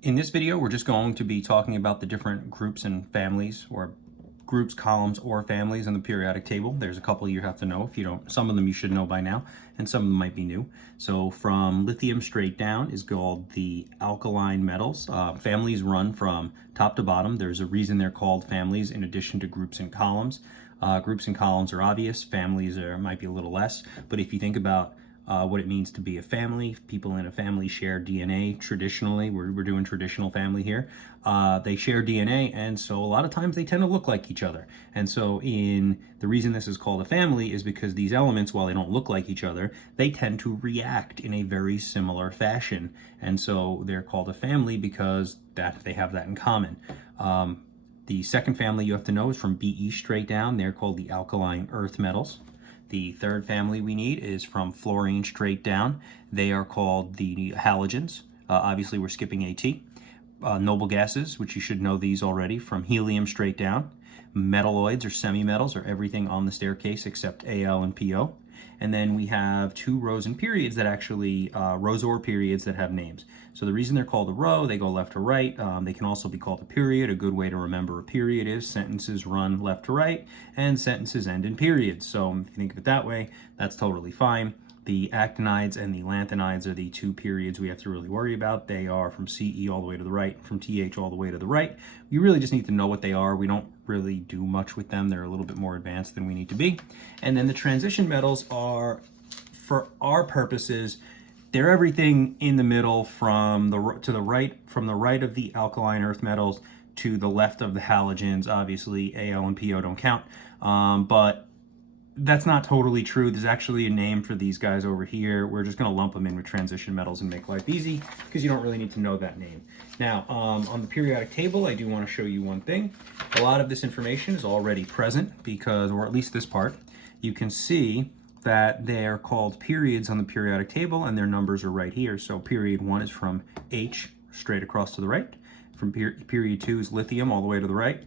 In this video, we're just going to be talking about the different groups and families, or groups, columns, or families in the periodic table. There's a couple you have to know. If you don't, some of them you should know by now, and some of them might be new. So from lithium straight down is called the alkaline metals. Families run from top to bottom. There's a reason they're called families in addition to groups and columns. Groups and columns are obvious. Families might be a little less. But if you think about what it means to be a family. People in a family share DNA traditionally. We're doing traditional family here. They share DNA, and so a lot of times they tend to look like each other. And so the reason this is called a family is because these elements, while they don't look like each other, they tend to react in a very similar fashion. And so they're called a family because they have that in common. The second family you have to know is from BE straight down. They're called the alkaline earth metals. The third family we need is from fluorine straight down. They are called the halogens. Obviously, we're skipping AT. Noble gases, which you should know these already, from helium straight down. Metalloids or semi-metals are everything on the staircase except Al and Po. And then we have two rows and periods that actually, rows or periods that have names. So the reason they're called a row, they go left to right. They can also be called a period. A good way to remember a period is sentences run left to right and sentences end in periods. So if you think of it that way, that's totally fine. The actinides and the lanthanides are the two periods we have to really worry about. They are from CE all the way to the right, from TH all the way to the right. You really just need to know what they are. We don't really do much with them. They're a little bit more advanced than we need to be. And then the transition metals are, for our purposes, they're everything in the middle from the right of the alkaline earth metals to the left of the halogens. Obviously, Al and Po don't count, but that's not totally true. There's actually a name for these guys over here. We're just going to lump them in with transition metals and make life easy because you don't really need to know that name. Now, on the periodic table, I do want to show you one thing. A lot of this information is already present because, or at least this part, you can see that they're called periods on the periodic table and their numbers are right here. So period 1 is from H straight across to the right. From period 2 is lithium all the way to the right.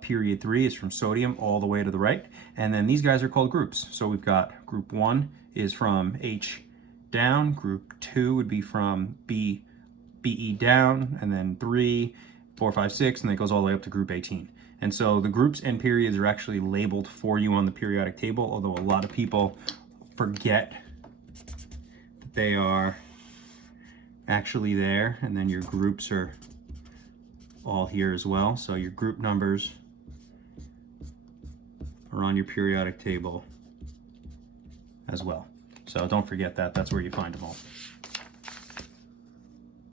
Period 3 is from sodium all the way to the right. And then these guys are called groups. So we've got group 1 is from H down, group 2 would be from BE down, and then 3, 4, 5, 6, and it goes all the way up to group 18. And so the groups and periods are actually labeled for you on the periodic table, although a lot of people forget that they are actually there, and then your groups are all here as well. So your group numbers are on your periodic table as well. So don't forget that. That's where you find them all.